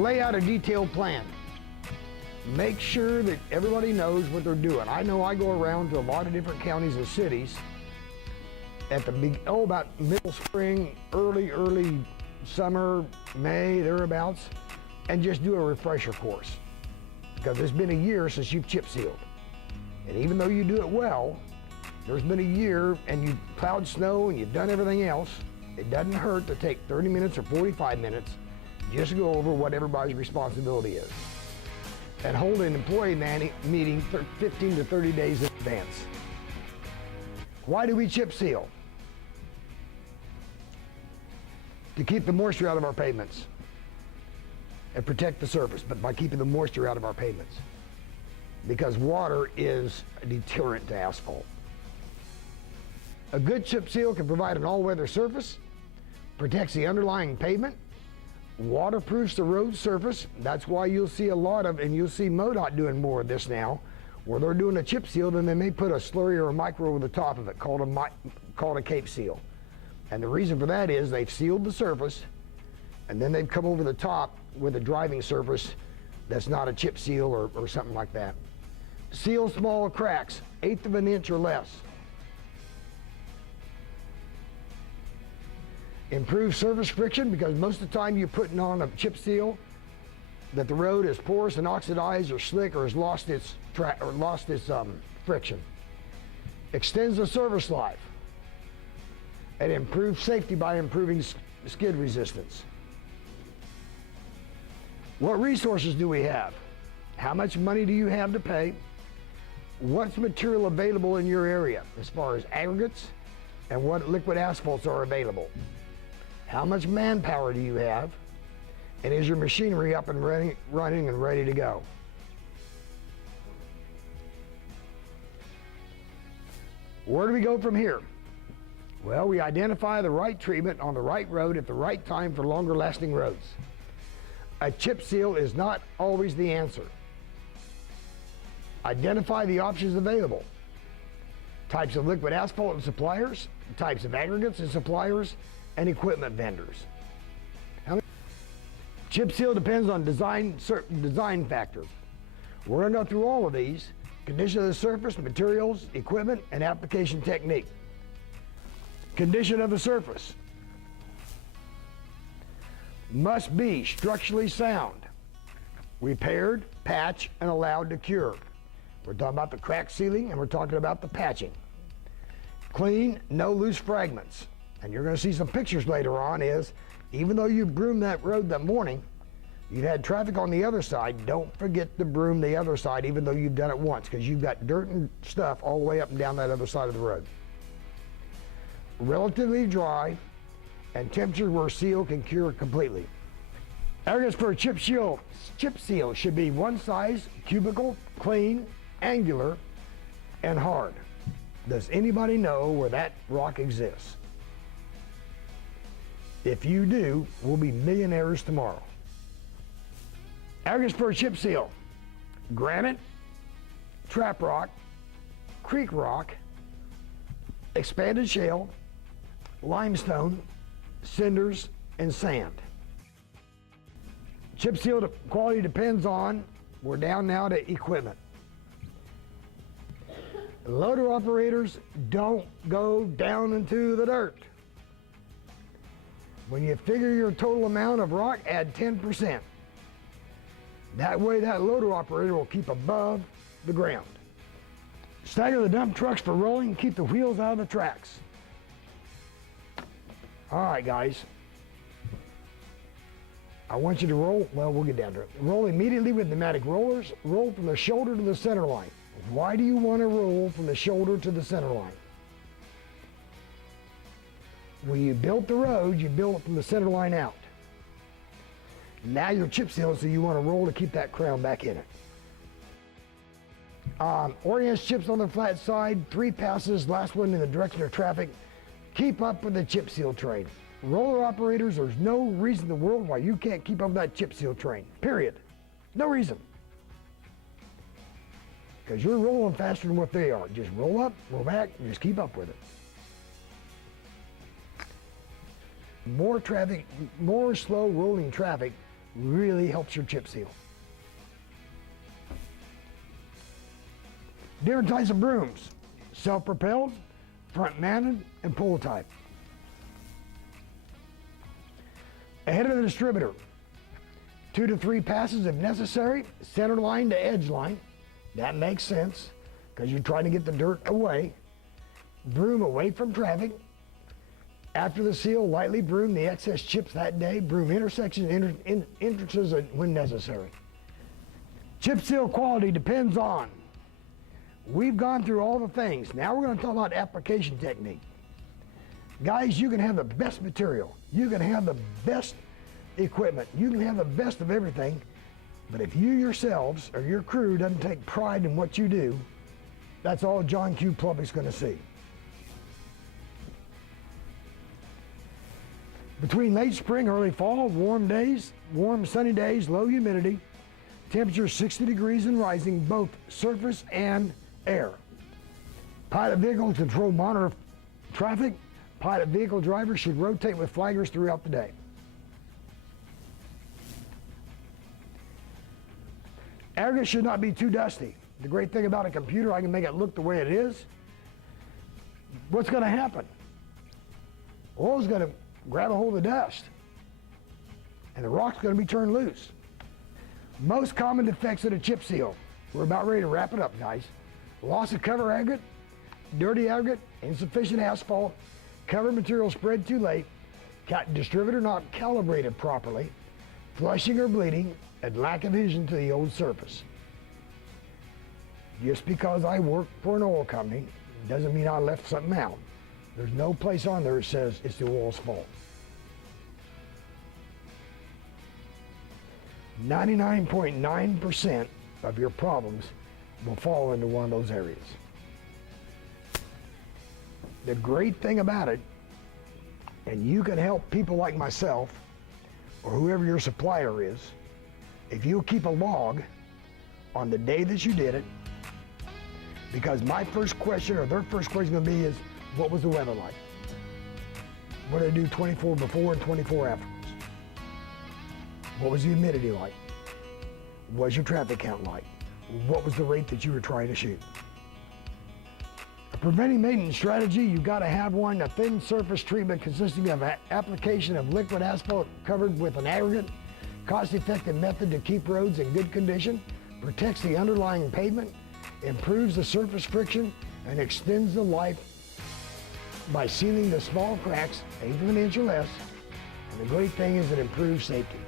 lay out a detailed plan. Make sure that everybody knows what they're doing. I know I go around to a lot of different counties and cities at the about middle spring, early summer, May, thereabouts, and just do a refresher course. Because it's been a year since you've chip sealed. And even though you do it well, there's been a year and you've plowed snow and you've done everything else. It doesn't hurt to take 30 minutes or 45 minutes just to go over what everybody's responsibility is. And hold an employee meeting 15 to 30 days in advance. Why do we chip seal? To keep the moisture out of our pavements and protect the surface, but by keeping the moisture out of our pavements. Because water is a deterrent to asphalt. A good chip seal can provide an all-weather surface, protects the underlying pavement, waterproofs the road surface. That's why you'll see a lot of, and you'll see MoDOT doing more of this now, where they're doing a chip seal, then they may put a slurry or a micro over the top of it called a cape seal. And the reason for that is they've sealed the surface, and then they've come over the top with a driving surface that's not a chip seal or something like that. Seal small cracks, 1/8 of an inch or less. Improve surface friction, because most of the time you're putting on a chip seal that the road is porous and oxidized or slick or has lost its friction. Extends the service life and improves safety by improving skid resistance. What resources do we have? How much money do you have to pay? What's material available in your area as far as aggregates and what liquid asphalts are available? How much manpower do you have? And is your machinery up and running and ready to go? Where do we go from here? Well, we identify the right treatment on the right road at the right time for longer lasting roads. A chip seal is not always the answer. Identify the options available. Types of liquid asphalt and suppliers, types of aggregates and suppliers, and equipment vendors. Chip seal depends on design factors. We're going to go through all of these: condition of the surface, materials, equipment, and application technique. Condition of the surface must be structurally sound, repaired, patched, and allowed to cure. We're talking about the crack sealing, and we're talking about the patching. Clean, no loose fragments. And you're going to see some pictures later on is, even though you broomed that road that morning, you had traffic on the other side, don't forget to broom the other side even though you've done it once, because you've got dirt and stuff all the way up and down that other side of the road. Relatively dry and temperature where seal can cure completely. Aggregates for a chip seal should be one size, cubical, clean, angular, and hard. Does anybody know where that rock exists? If you do, we'll be millionaires tomorrow. Aggregates for a chip seal: granite, trap rock, creek rock, expanded shale, limestone, cinders, and sand. Chip seal quality depends on, we're down now to equipment. Loader operators don't go down into the dirt. When you figure your total amount of rock, add 10%. That way that loader operator will keep above the ground. Stagger the dump trucks for rolling, keep the wheels out of the tracks. All right, guys. I want you to roll, well, we'll get down to it. Roll immediately with pneumatic rollers. Roll from the shoulder to the center line. Why do you want to roll from the shoulder to the center line? When you built the road, you built it from the center line out. Now you're chip sealed, so you want to roll to keep that crown back in it. Orients chips on the flat side, 3 passes, last one in the direction of traffic. Keep up with the chip seal train. Roller operators, there's no reason in the world why you can't keep up with that chip seal train, period. No reason. Because you're rolling faster than what they are. Just roll up, roll back, and just keep up with it. More slow rolling traffic really helps your chip seal. Different types of brooms: self-propelled, front-mounted, and pull type. Ahead of the distributor, 2 to 3 passes if necessary, center line to edge line. That makes sense because you're trying to get the dirt away. Broom away from traffic. After the seal, lightly broom the excess chips that day. Broom intersections, entrances when necessary. Chip seal quality depends on. We've gone through all the things. Now we're going to talk about application technique. Guys, you can have the best material. You can have the best equipment. You can have the best of everything. But if you yourselves or your crew doesn't take pride in what you do, that's all John Q. Plumbing's going to see. Between late spring, early fall, warm days, warm sunny days, low humidity, temperature 60 degrees and rising, both surface and air. Pilot vehicle control monitor traffic. Pilot vehicle drivers should rotate with flaggers throughout the day. Aggregate should not be too dusty. The great thing about a computer, I can make it look the way it is. What's going to happen? Oil's going to grab a hold of the dust, and the rock's going to be turned loose. Most common defects of the chip seal. We're about ready to wrap it up, guys. Loss of cover aggregate, dirty aggregate, insufficient asphalt, cover material spread too late, distributor not calibrated properly, flushing or bleeding, and lack of adhesion to the old surface. Just because I work for an oil company doesn't mean I left something out. There's no place on there that says it's the oil's fault. 99.9% of your problems will fall into one of those areas. The great thing about it, and you can help people like myself or whoever your supplier is, if you keep a log on the day that you did it, because my first question or their first question going to be is, what was the weather like? What did I do 24 before and 24 afterwards? What was the humidity like? What was your traffic count like? What was the rate that you were trying to shoot? A preventive maintenance strategy, you've got to have one. A thin surface treatment consisting of application of liquid asphalt covered with an aggregate, cost-effective method to keep roads in good condition, protects the underlying pavement, improves the surface friction, and extends the life by sealing the small cracks, 1/8 of an inch or less. And the great thing is it improves safety.